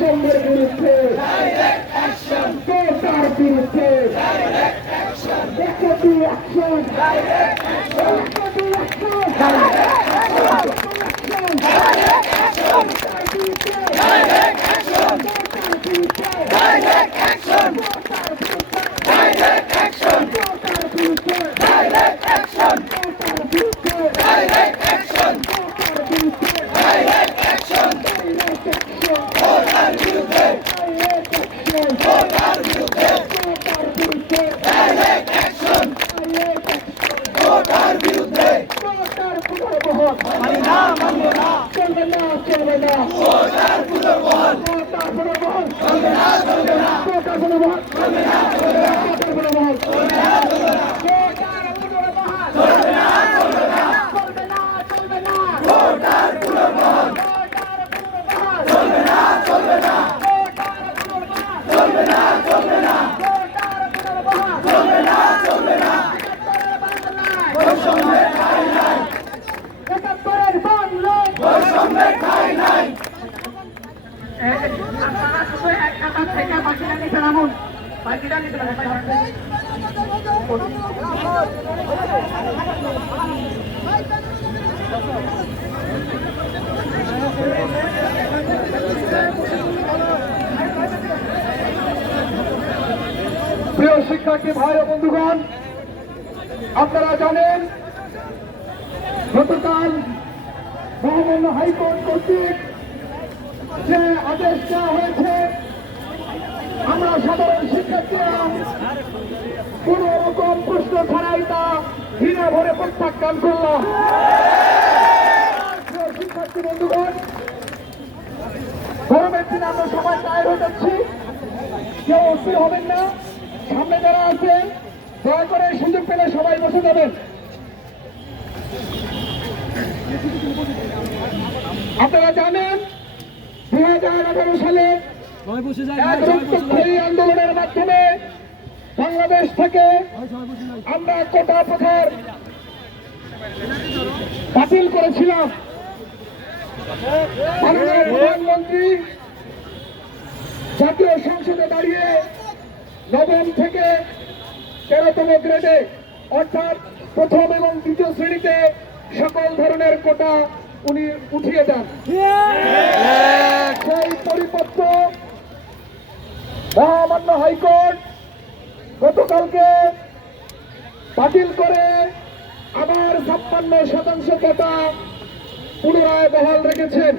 বৈষম্যের বিরুদ্ধে কোটার বিরুদ্ধে একটি অ্যাকশন চলবে না চলবে না কোটার পুনর্বহন চলবে না চলবে না কোটার পুনর্বহন চলবে না চলবে না কোটার পুনর্বহন চলবে না চলবে না কোটার পুনর্বহন চলবে না চলবে না চলবে না চলবে না কোটার পুনর্বহন কোটার পুনর্বহন চলবে না চলবে না কোটার পুনর্বহন চলবে না চলবে না কোটার পুনর্বহন চলবে না চলবে না বৈষম্যের ঠাঁই নাই একাত্তরের বাংলা বৈষম্যের ঠাঁই নাই প্রিয় শিক্ষার্থী ভাই ও বন্ধুগণ আপনারা জানেন গতকাল মহামান্য হাইকোর্ট কর্তৃক যে আদেশ দেওয়া হয়েছে, আমরা সাধারণ শিক্ষার্থীরা কোন রকম প্রশ্ন ছাড়াই তা ঘৃণা ভরে প্রত্যাখ্যান করলাম। শিক্ষার্থী বন্ধুগণ, গরমের দিনে আমরা সবাই টায়ার হয়ে যাচ্ছি। কেউ অস্থির হবেন না। সামনে যারা আছেন দয়া করে সুযোগ পেলে সবাই বসে যাবেন। আপনারা জানেন দুই হাজার আঠারো সালে আন্দোলনের মাধ্যমে বাংলাদেশ থেকে আমরা কোটা প্রথার বাতিল করেছিলাম। প্রধানমন্ত্রী জাতীয় সংসদে দাঁড়িয়ে নবম থেকে তেরোতম গ্রেডে অর্থাৎ প্রথম এবং দ্বিতীয় শ্রেণীতে সকল ধরনের কোটা উনি উঠিয়ে দেন সেই পরিপত্র মহামান্য হাইকোর্ট গতকালকে বাতিল করে আবার ছাপ্পান্ন শতাংশ কোটা পুনরায় বহাল রেখেছেন